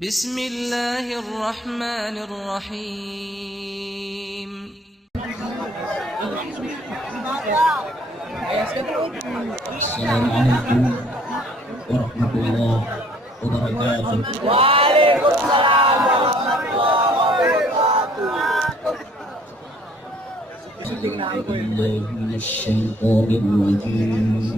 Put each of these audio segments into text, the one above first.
Bismillahirrahmanirrahim. Assalamualaikum warahmatullahi wabarakatuh. Waalaikumsalam warahmatullahi wabarakatuh. Bismillahirrahmanirrahim.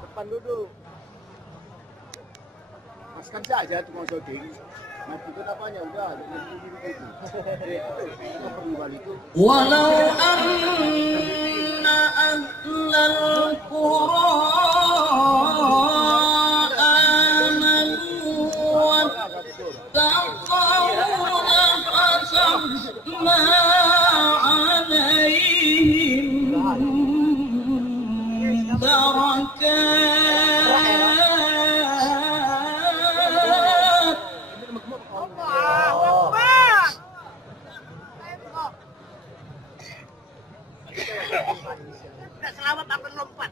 Depan duduk. Maskan saja tuh mau saudari. Nah, itu apanya udah itu. Walau anna ahlal qura amanu wattaqaw lafatahna alaihim barakat Selamat akan lompat.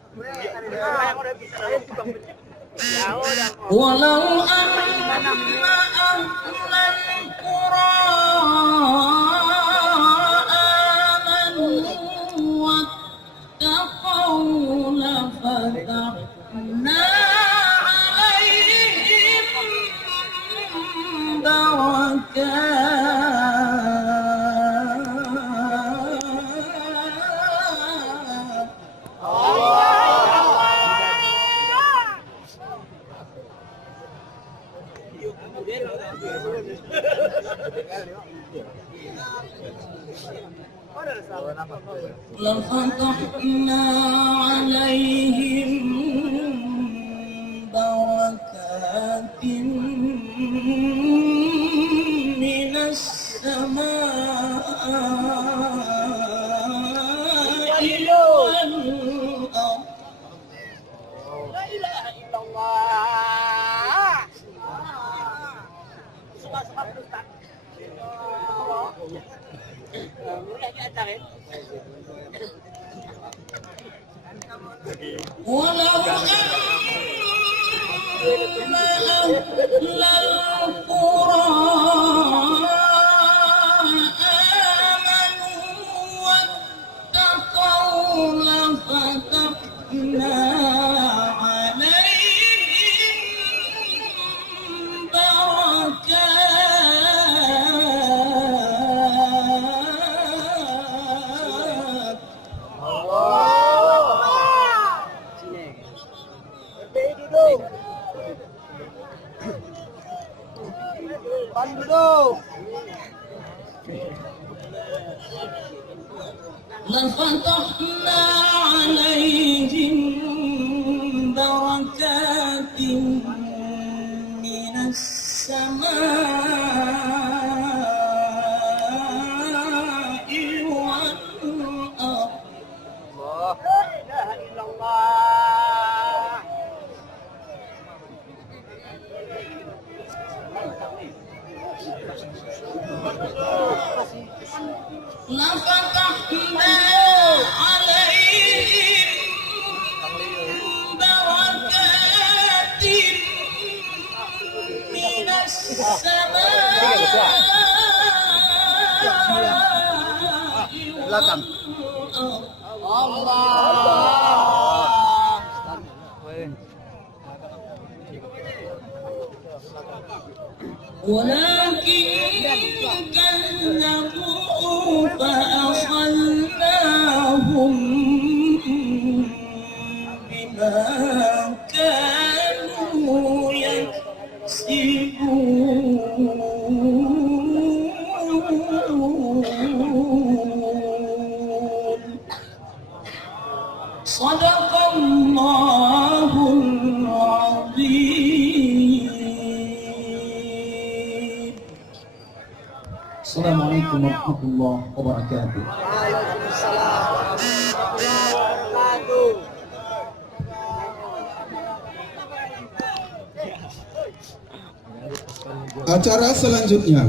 walau anna ahlal qura amanu wattaqaw lafatahna alaihim barakat. لفتحنا عليهم بركات من السماء والأرض. La ilaha illallah. Suka-suka Ustaz. Mulai diajarin. ولو أن أهل القرى آمنوا واتقوا لفتحنا عليهم بركات. لفتحنا عليهم بركات من السماء والأرض. La ilaha illallah. لفتحنا عليهم بركات من السماء والأرض. ولكن كذبوا فأخذناهم بما كانوا يكسبون. صدق الله العظيم. Assalamualaikum warahmatullahi wabarakatuh. Waalaikumsalam warahmatullahi wabarakatuh. Acara selanjutnya